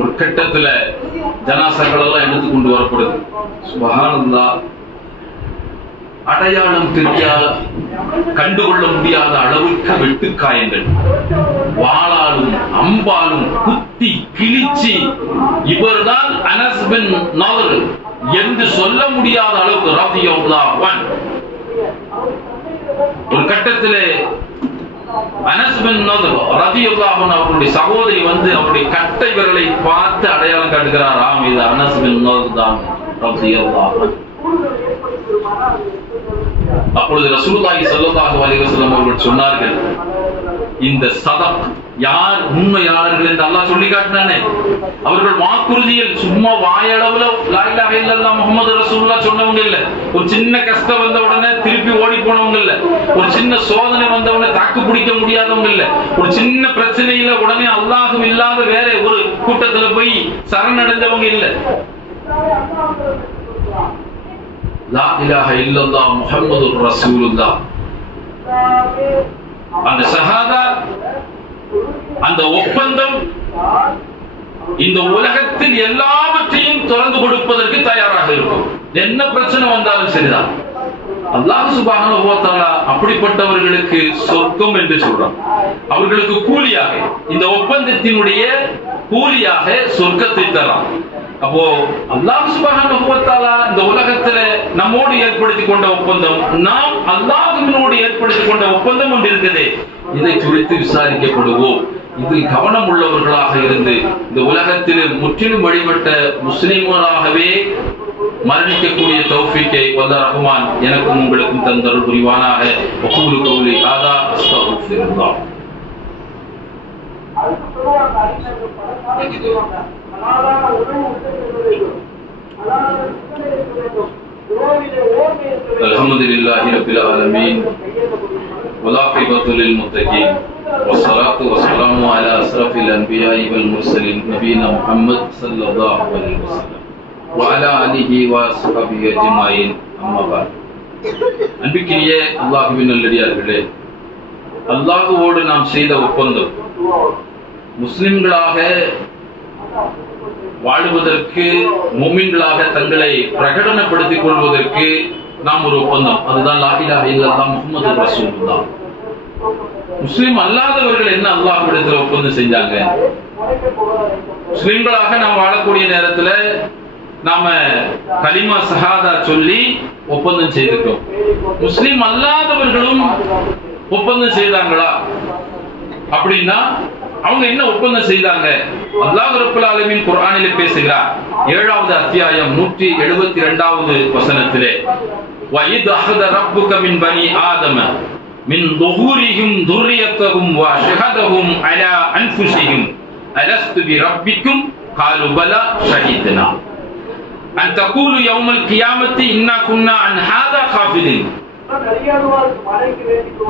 ஒரு கட்டத்துல ஜனாசாக்கள் எல்லாம் எடுத்து கொண்டு வரப்படுது. சுப்ஹானல்லாஹ், அடையாளம் தெரியாத, கண்டுகொள்ள முடியாத அளவுக்கு வெட்டுக்காயங்கள், வாளாலும் அம்பாலும் குத்தி கிழிச்சி, இவர்தான் அனஸ் பின் நதர் என்று சொல்ல முடியாத அளவுக்கு ரலியல்லாஹு அன்ஹு. ஒரு கட்டத்திலே அனஸ் பின் நதர் ரலியல்லாஹு அன்ஹு அவருடைய சகோதரி வந்து அவருடைய கட்டை விரலை பார்த்து அடையாளம் காட்டுகிறார். ஆம், இது அனஸ் பின் நதர் தான் ரலியல்லாஹு அன்ஹு. அப்பொழுது ரசூலுல்லாஹி ஸல்லல்லாஹு அலைஹி வஸல்லம் அவர்கள் சொன்னார்கள், இந்த சதக் யார் உண்மையாளர்கள் என்று அல்லாஹ் சொல்லி காட்டினானே, அவர்கள் வாக்குறுதியில் சும்மா வாயளவுல லா இலாஹ இல்லல்லாஹ் முஹம்மது ரசூலுல்லாஹ் சொன்னவங்க இல்ல. ஒரு சின்ன கஷ்டம் வந்த உடனே திருப்பி ஓடி போனவங்க இல்ல. ஒரு சின்ன சோதனை வந்த உடனே தாக்கு பிடிக்க முடியாதவங்க இல்ல. ஒரு சின்ன பிரச்சனையில உடனே அல்லாஹ்வும் இல்லாத வேற ஒரு கூட்டத்துல போய் சரணடைந்தவங்க இல்ல. லா இலாஹ இல்லல்லாஹ் முஹம்மதுர் ரசூலுல்லாஹ், அந்த ஷஹாதா, அந்த ஒப்பந்தம் இந்த உலகத்தில் எல்லாவற்றையும் திறந்து கொடுப்பதற்கு தயாராக இருக்கும். என்ன பிரச்சனை வந்தாலும் சரிதான். அல்லாஹ் சுப்ஹானஹு வ தஆலா அப்படிப்பட்டவர்களுக்கு சொர்க்கம் என்று சொல்றான். அவர்களுக்கு கூலியாக, இந்த ஒப்பந்தத்தினுடைய கூலியாக சொர்க்கத்தை தரான். அப்போ அல்லாஹ் சுப்ஹானஹு வ தஆலா இந்த உலகத்துல நம்மோடு ஏற்படுத்திக் கொண்ட ஒப்பந்தம், நாம் அல்லாஹ்வினோடு ஏற்படுத்திக் கொண்ட ஒப்பந்தம் ஒன்று இருக்குது. இதை குறித்து விசாரிக்கப்படுவோம். இதில் கவனம் உள்ளவர்களாக இருந்து இந்த உலகத்தில் முற்றிலும் வழிபட்ட முஸ்லிம்களாகவே மரணிக்கக்கூடிய தௌஃபீக்கை வல்ல ரஹ்மான் எனக்கும் உங்களுக்கும் தந்தருள் புரிவானாக. வகூலு கௌலி ஹாதா அஸ்தக்ஃபிருல்லாஹ். அல்ஹம்துலில்லாஹி ரப்பில் ஆலமீன் வலாகிபத்து லில் முத்தகீன் வஸ்ஸலாத்து வஸ்ஸலாமு அலா அஸ்ரஃபில் அன்பியாஇ வல் முர்சலீன் நபியினா முஹம்மத் ஸல்லல்லாஹு அலைஹி வஸல்லம் வ அலா ஆலிஹி வ ஸஹ்பிஹி அஜ்மாயின். அம்மா பஅத். அன்பிற்கினிய அல்லாஹ்வின் நல்லடியார்களே, அல்லாஹ்வோடு நாம் செய்த ஒப்பந்தம், முஸ்லிம்களாக வாழுவதற்கு, முஃமின்களாக தங்களை பிரகடனப்படுத்திக் கொள்வதற்கு நாம் ஒரு ஒப்பந்தம், அதுதான் லா இலாஹ இல்லல்லாஹ் முஹம்மது ரசூலுல்லாஹ். முஸ்லிம் அல்லாதவர்கள் என்ன அல்லாஹ்விடத்தில் ஒப்பந்தம் செஞ்சாங்க? முஸ்லிம்களாக நாம் வாழக்கூடிய நேரத்துல நாம கலிமா ஷஹாதா சொல்லி ஒப்பந்தம் செய்திருக்கோம். முஸ்லிம் அல்லாதவர்களும் ஒப்பந்தம் செய்தாங்களா அப்படின்னா அவங்க என்ன ஒப்பந்தம் செய்தாங்க? அல்லாஹ் ரப்பல் ஆலமீன் குர்ஆனிலே பேசுகிறார். 7வது அத்தியாயம் 172வது வசனத்திலே, வஇத் அஹத ரப்புக மின் பனி ஆதம மின் துஹூரிஹிம் துர்ரியத்தஹும் வ ஷஹதஹும் அலா அன்ஃபுஸிஹிம் அலஸ்து பி ரப்பிக்கும் காலு பலா ஷஹீத்னா அன் தகூலு யௌமல் கியாமத்தி இன்னா குன்னா அன் ஹாதா காஃபிலின்.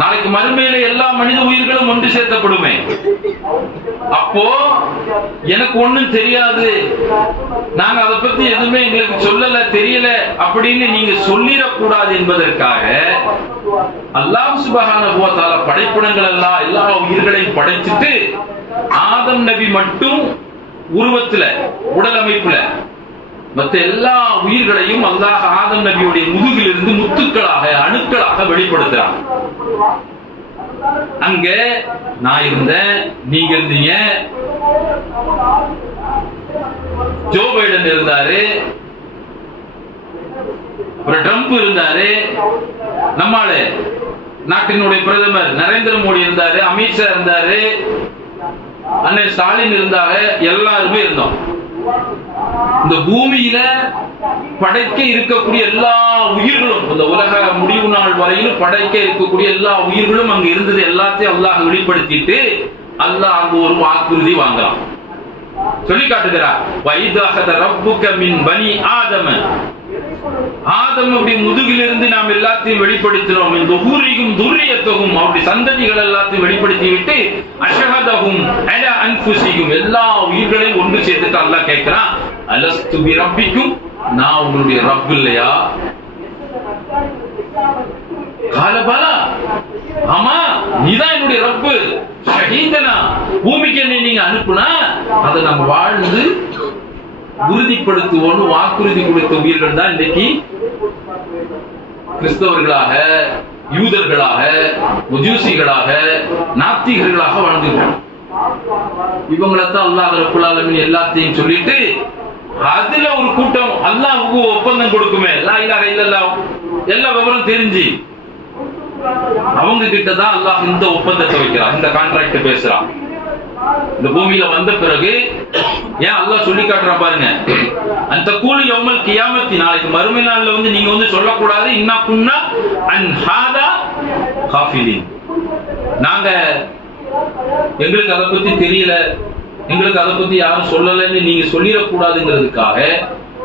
நாளைக்கு மறுமையில எல்லா மனித உயிர்களும் ஒன்று சேர்க்கப்படுமே. அப்போ எனக்கு ஒண்ணும் தெரியாது, நாங்க அதை பத்தி எதுவுமே எங்களுக்கு சொல்லல, தெரியல அப்படின்னு நீங்க சொல்லிடக்கூடாது என்பதற்காக அல்லாஹ் சுப்ஹானஹு வ தஆலா படைப்பினங்கள் எல்லாம் எல்லா உயிர்களையும் படைச்சிட்டு ஆதம் நபி மட்டும் உருவத்துல உடல் அமைப்புல மற்ற எல்லா உயிர்களையும் அல்லாஹ் ஆதம் நபியுடைய முதுகிலிருந்து முத்துக்களாக அணுக்களாக வெளிப்படுத்துறாங்க. அங்க நான் இருந்தேன், நீங்க இருந்தீங்க, ஜோ பைடன் இருந்தாரு, அப்புறம் ட்ரம்ப் இருந்தாரு, நம்மால நாட்டினுடைய பிரதமர் நரேந்திர மோடி இருந்தாரு, அமித்ஷா இருந்தாரு, அண்ணன் ஸ்டாலின் இருந்தாங்க, எல்லாருமே இருந்தோம். இந்த பூமியில படைக்க இருக்கக்கூடிய எல்லா உயிர்களும், இந்த உலக முடிவு நாள் வரையிலும் படைக்க இருக்கக்கூடிய எல்லா உயிர்களும் அங்க இருந்தது. எல்லாத்தையும் அல்லாஹ் வெளிப்படுத்திட்டு அல்லாஹ் அங்க ஒரு வாக்குறுதி வாங்கலாம், சொல்லி காட்டுகிறார். வைதஹத ரப்புக மின் பனி ஆதம, ஆதமுடைய முதுகிலிருந்து நாம் எல்லாத்தையும் வெளிப்படுத்தினோம். இந்த ஊரிகும் துர்ரியத்துகும் அவருடைய சந்ததிகள் எல்லாத்தையும் வெளிப்படுத்தி விட்டு அஷஹதஹும் அலா அன்ஃபுஸிஹிம், எல்லா உயிர்களையும் ஒன்று சேர்த்துட்டு அல்லாஹ் கேட்கிறான், அலஸ்து பி ரப்பிக்கும், நான் உங்களுடைய ரப் இல்லையா? கால பலா, ஆமா நீதான் என்னுடைய ரப்பு. ஷஹீதனா, பூமிக்கு என்னை நீங்க அனுப்புனா அதை நம்ம வாழ்ந்து உறுதிப்படுத்துவோன்னு வாக்குறுதி கொடுத்த உயிர்கள் தான் இன்னைக்கு கிறிஸ்தவர்களாக, யூதர்களாக, மஜூசிகளாக, நாத்திகர்களாக வாழ்ந்துருக்கோம். இவங்களத்தான் அல்லாஹ் ரப்புல் ஆலமீன் எல்லாத்தையும் சொல்லிட்டு அதுல ஒரு கூட்டம் அல்லாஹ்வுக்கு ஒப்பந்தம் கொடுக்குமே, லா இலாஹ இல்லல்லாஹ், எல்லா விவரம் தெரிஞ்சு அவங்க கிட்டதான் அல்லாஹ் இந்த ஒப்பந்தத்தை வைக்கிறான், இந்த கான்ட்ராக்ட் பேசுறான். இந்த பூமியில வந்த பிறகு ஏன் அல்லாஹ் சொல்லி காட்டுறான் பாருங்க, அந்த கூலி யௌமல் கியாமத்தி, நாளைக்கு மறுமை நாள்ல வந்து நீங்க வந்து சொல்லக்கூடாது, இன்னா குன்னா அன் ஹாதா காஃபிலின், நாங்க எங்களுக்கு அதை பத்தி தெரியல, எங்களுக்கு அதை பத்தி யாரும் சொல்லலன்னு நீங்க சொல்லிடக்கூடாதுங்கிறதுக்காக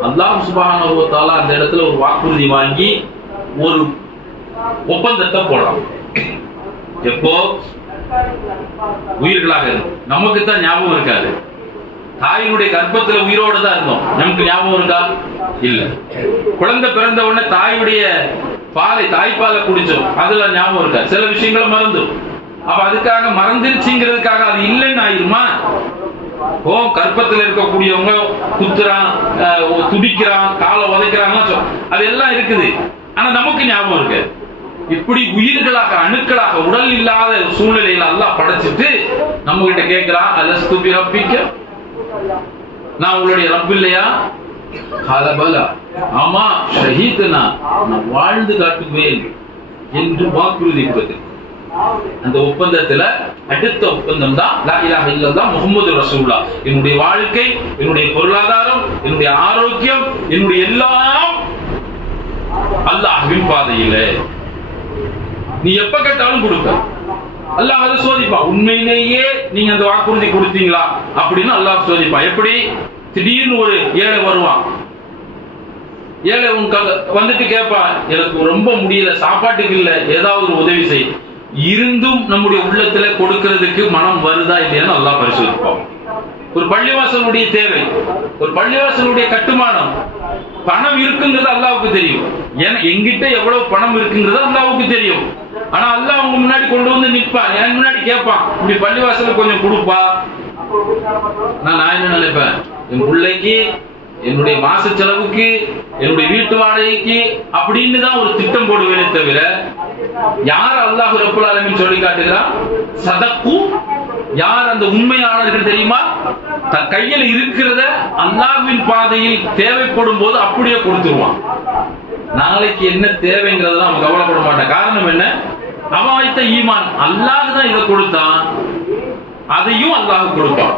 அல்லாஹ் சுப்ஹானஹு வ தஆலா அந்த இடத்துல ஒரு வாக்குறுதி வாங்கி ஒரு ஒப்பந்தத்தை போடுறான். எப்போ உயிர்களாக நமக்கு தான் ஞாபகம் இருக்காது, தாயினுடைய கர்ப்பத்துல உயிரோடு தான் இருந்தோம், நமக்கு ஞாபகம் இருக்கா? இல்ல. குழந்தை பிறந்த உடனே தாயுடைய பாலை, தாய்ப்பாலை குடிச்சோம், அதுல ஞாபகம் இருக்கா? சில விஷயங்களை மறந்தோம். அப்ப அதுக்காக மறந்துருச்சுங்கிறதுக்காக அது இல்லைன்னு ஆயிருமா? ஓ, கர்ப்பத்தில் இருக்கக்கூடியவங்க குத்துறான், துடிக்கிறான், காலை உதைக்கிறாங்க, அது எல்லாம் இருக்குது. ஆனா நமக்கு ஞாபகம் இருக்கு. இப்படி உயிர்களாக, அணுக்களாக, உடல் இல்லாத சூழ்நிலையில அல்லாஹ் படைச்சிட்டு நம்ம கிட்ட கேட்கிறான், அலஸ்து பி ரப்பிக்க, நான் உங்களுடைய ரப் இல்லையா? காலபலா, ஆமா ஷஹீதனா, நான் வாழ்ந்து காட்டுவேன் என்று வாக்குறுதி கொடுத்து அந்த ஒப்பந்தத்துல அடுத்த ஒப்பந்தம் தான் லா இலாஹ இல்லல்லாஹ் முஹம்மது ரசூலுல்லாஹ். என்னுடைய வாழ்க்கை, என்னுடைய பொருளாதாரம், என்னுடைய ஆரோக்கியம், என்னுடைய எல்லாம் அல்லாஹ்வின் பாதையில நீ எப்ப கேட்டாலும் கொடுக்க. அல்லாஹ் அதை சோதிப்பான், உண்மையிலேயே நீங்க அந்த வாக்குறுதி கொடுத்தீங்களா அப்படின்னு அல்லாஹ் சோதிப்பான். எப்படி? திடீர்னு ஒரு ஏழை வருவான், ஏழை வந்துட்டு கேட்பான், எனக்கு ரொம்ப முடியல, சாப்பாட்டுக்கு இல்ல, ஏதாவது ஒரு உதவி செய். இருந்தும் நம்முடைய உள்ளத்துல கொடுக்கிறதுக்கு மனம் வருதா இல்லையான்னு அல்லாஹ் பரிசோதிப்பான். ஒரு பள்ளிவாசலுடைய தேவை, ஒரு பள்ளிவாசலுடைய கட்டுமானம், பணம் இருக்குங்கிறது அல்லாஹ்வுக்கு தெரியும். ஏன்னா எங்கிட்ட எவ்வளவு பணம் இருக்குங்கிறது அல்லாஹ்வுக்கு தெரியும். ஆனா அல்லாஹ் அவங்க முன்னாடி கொண்டு வந்து நிற்பான், எனக்கு முன்னாடி கேட்பான், இப்படி பள்ளிவாசலுக்கு கொஞ்சம் கொடுப்பா. நான் என்ன நினைப்பேன், என் பிள்ளைக்கு, என்னுடைய மாச செலவுக்கு, என்னுடைய வீட்டு வாடகைக்கு அப்படின்னு தான் ஒரு திட்டம் போடுவேனே தவிர, யார் அல்லாஹ் ரப்புல் ஆலமீன் சொல்லி காட்டுகிறான்? சதக்கு, யார் அந்த உண்மையாளர்கள் தெரியுமா? தன் கையில் இருக்கிறத அல்லாஹ்வின் பாதையில் தேவைப்படும் போது அப்படியே கொடுத்துருவான். நாளைக்கு என்ன தேவைங்கிறத அவன் கவலைப்பட மாட்டான். காரணம் என்ன? அவன் வைத்த ஈமான், அல்லாஹ் தான் இதை கொடுத்தான், அதையும் அல்லாஹ் கொடுப்பான்.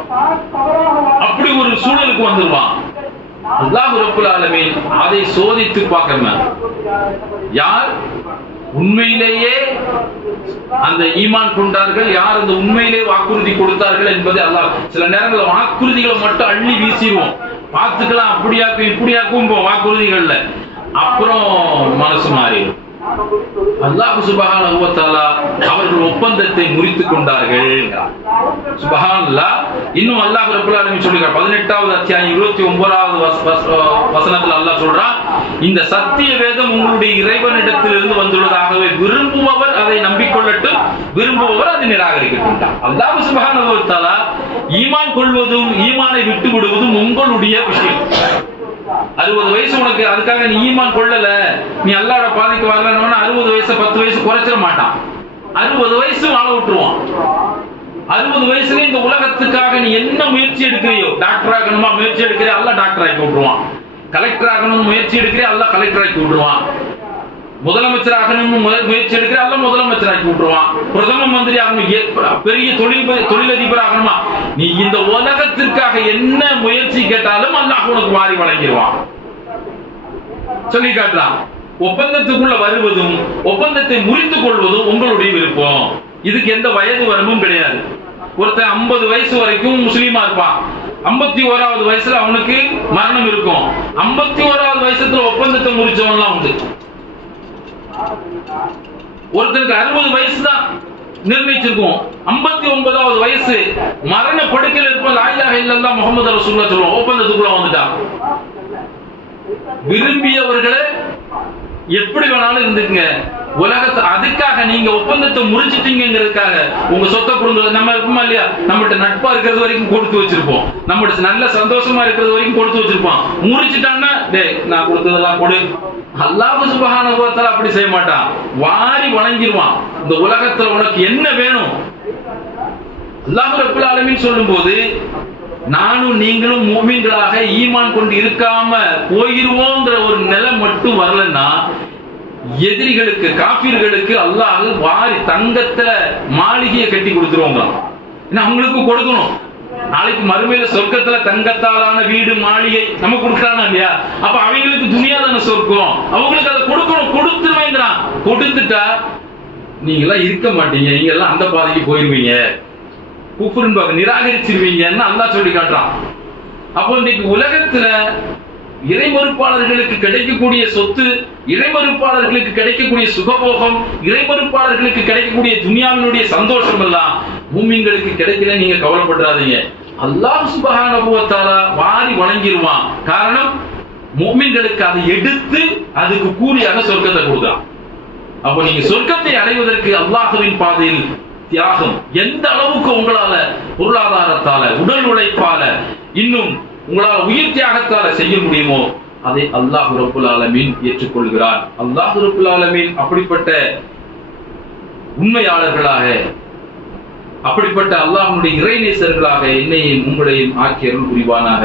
அப்படி ஒரு சூழலுக்கு வந்துருவான். அல்லாஹ் ரப்புல் ஆலமீன் அதை சோதித்து பார்க்கணும். யார் உண்மையிலேயே அந்த ஈமான் கொண்டார்கள், யார் அந்த உண்மையிலேயே வாக்குறுதி கொடுத்தார்கள் என்பதை அல்லாஹ். சில நேரங்களில் வாக்குறுதிகளை மட்டும் அள்ளி வீசிடுவோம், பார்த்துக்கலாம், அப்படியாக்கும் இப்படியாக்கும் வாக்குறுதிகள்ல, அப்புறம் மனசு மாறிடும். அல்லாஹ் சுப்ஹானஹு வ தஆலா அவர்கள் ஒப்பந்தத்தை முறித்துக் கொண்டார்கள். சுப்ஹானல்லாஹ். இன்னும் அல்லாஹ் ரப்பல் ஆலமீன் சொல்கிறார் 18வது அத்தியாயம் 29வது வசனத்தில் அல்லாஹ் சொல்றான், இந்த சத்திய வேதம் உங்களுடைய இறைவனிடத்திலிருந்து வந்துள்ளதாகவே விரும்புபவர் அதை நம்பிக்கொள்ளட்டும், விரும்புபவர் அதை நிராகரிக்கட்டும். அல்லாஹ் சுப்ஹானஹு வ தஆலா ஈமான் கொள்வதும் ஈமானை விட்டு விடுவதும் உங்களுடைய விஷயம். 60 வயசு உனக்கு, அதுக்காக நீ ஈமான் கொள்ளல, நீ அல்லாஹ்வோட பாதைக்கு வரலன்னா 60 வயசு 10 வயசு குறைச்சிட மாட்டான். 60 வயசு வாழ விட்டுருவான். 60 வயசுல இந்த உலகத்துக்காக நீ என்ன முயற்சி எடுக்கிறியோ, டாக்டர் ஆகணுமா முயற்சி எடுக்கிறியோ, அல்லாஹ் டாக்டர் ஆக்கி விட்டுருவான். கலெக்டர் ஆகணும் முயற்சி எடுக்கிறியோ, அல்லாஹ் கலெக்டர் ஆக்கி விட்டுருவான். முதலமைச்சர் ஆகணும் முயற்சி எடுக்கிற அல்ல முதலமைச்சர் ஆக்கி விட்டுருவான். பிரதம மந்திரி ஆகணும், பெரிய தொழிலதிபர் ஆகணுமா, நீ இந்த உலகத்திற்காக என்ன முயற்சி கேட்டாலும் அல்லாஹ் உனக்கு வாரி வழங்கிடுவான். சொல்லி காட்டலாம். ஒப்பந்தத்துக்குள்ள வருவதும் ஒப்பந்தத்தை முறித்துக் கொள்வதும் உங்களுடைய விருப்பம். இதுக்கு எந்த வயது வரம்பும் கிடையாது. ஒருத்தன் 50 வயசு வரைக்கும் முஸ்லீமா இருப்பான், 51வது வயசுல அவனுக்கு மரணம் இருக்கும். 51வது வயசுல ஒப்பந்தத்தை முறிச்சவன்லாம் உண்டு. ஒருத்தருக்கு 60 வயசு தான் நிர்ணயிச்சிருக்கும், 59வது வயசு மரண படுக்கையில் இருப்ப லா இலாஹ இல்லல்லாஹ் முஹம்மது ரசூலுல்லாஹ் சொல்லுவோம், ஒப்பந்தத்துக்குள்ள வந்துட்டான். விரும்பியவர்களை எப்படி வேணாலும் இருந்துக்குங்க. உலகத்தை அதுக்காக நீங்க ஒப்பந்தத்தை முறிச்சிட்டீங்கிறதுக்காக உங்க சொத்தை கொடுங்க. நம்ம இருப்போமா இல்லையா, நம்மகிட்ட நட்பா இருக்கிறது வரைக்கும் கொடுத்து வச்சிருப்போம், நம்மகிட்ட நல்ல சந்தோஷமா இருக்கிறது வரைக்கும் கொடுத்து வச்சிருப்போம். முறிச்சிட்டான்னா டேய் நான் கொடுத்ததெல்லாம் கொடு. அல்லாஹ் சுப்ஹானஹு வ தஆலா அப்படி செய்ய மாட்டான், வாரி வணங்கிடுவான். இந்த உலகத்துல உனக்கு என்ன வேணும், அல்லாஹ் ரப்பல் ஆலமீன் சொல்லும்போது நானும் நீங்களும் மூமின்களாக ஈமான் கொண்டு இருக்காம போயிருவோங்கிற ஒரு நிலை மட்டும் வரலன்னா, எதிரிகளுக்கு காபீர்களுக்கு அல்லாஹ் வாரி தங்கத்துல மாளிகையை கட்டி கொடுத்துருவாங்க. அவங்களுக்கு கொடுக்கணும். நாளைக்கு மறுமையில சொர்க்கத்துல தங்கத்தாலான வீடு மாளிகை நம்ம கொடுக்கறானா இல்லையா, அப்ப அவங்களுக்கு துனியா தானே சொர்க்கம், அவங்களுக்கு அதை கொடுக்கணும். கொடுத்துருவேங்கிறான். கொடுத்துட்டா நீங்க எல்லாம் இருக்க மாட்டீங்க, நீங்க எல்லாம் அந்த பாதைக்கு போயிருவீங்க, குஃப்ருன் நிராகரிச்சிருவீங்கன்னு அல்லாஹ் சொல்லி காட்டுறான். அப்போ இன்னைக்கு உலகத்துல இறைமறுப்பாளர்களுக்கு கிடைக்கக்கூடிய சொத்து, இறைமறுப்பாளர்களுக்கு கிடைக்கக்கூடிய சுகபோகம், இறைமறுப்பாளர்களுக்கு கிடைக்கக்கூடிய துனியாவினுடைய சந்தோஷம் எல்லாம் மூமின்களுக்கு கிடைக்கல. நீங்க கவலைப்படாதீங்க, அல்லாஹ் சுப்ஹானஹு வ தஆலா வாரி வணங்கிடுவான். காரணம் மூமின்களுக்கு அதை எடுத்து அதுக்கு கூலியாக சொர்க்கத்தை கொடுக்கிறான். அப்போ நீங்க சொர்க்கத்தை அடைவதற்கு அல்லாஹ்வின் பாதையில் தியாகம் எந்த அளவுக்கு உங்களால பொருளாதாரத்தால, உடல் உழைப்பால, இன்னும் உங்களால் உயிர் தியாகத்தால செய்ய முடியுமோ அதை அல்லாஹ் ரப்புல் ஆலமீன் ஏற்றுக்கொள்கிறார். அல்லாஹ் ரப்புல் ஆலமீன் அப்படிப்பட்ட உண்மையாளர்களாக, அப்படிப்பட்ட அல்லாஹ்வுடைய இறைநேசர்களாக என்னையும் உங்களையும் ஆக்கி அருள் புரிவானாக.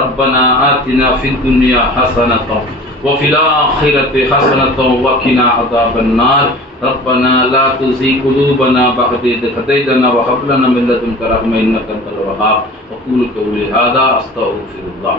ரப்பனா ஆத்தினா ஃபித் துன்யா ஹஸனத்தன் وفي الآخرة حسنة وقنا عذاب النار ربنا لا تزغ قلوبنا بعد إذ هديتنا وهب لنا من لدنك رحمة إنك أنت الوهاب. أقول قولي هذا أستغفر الله.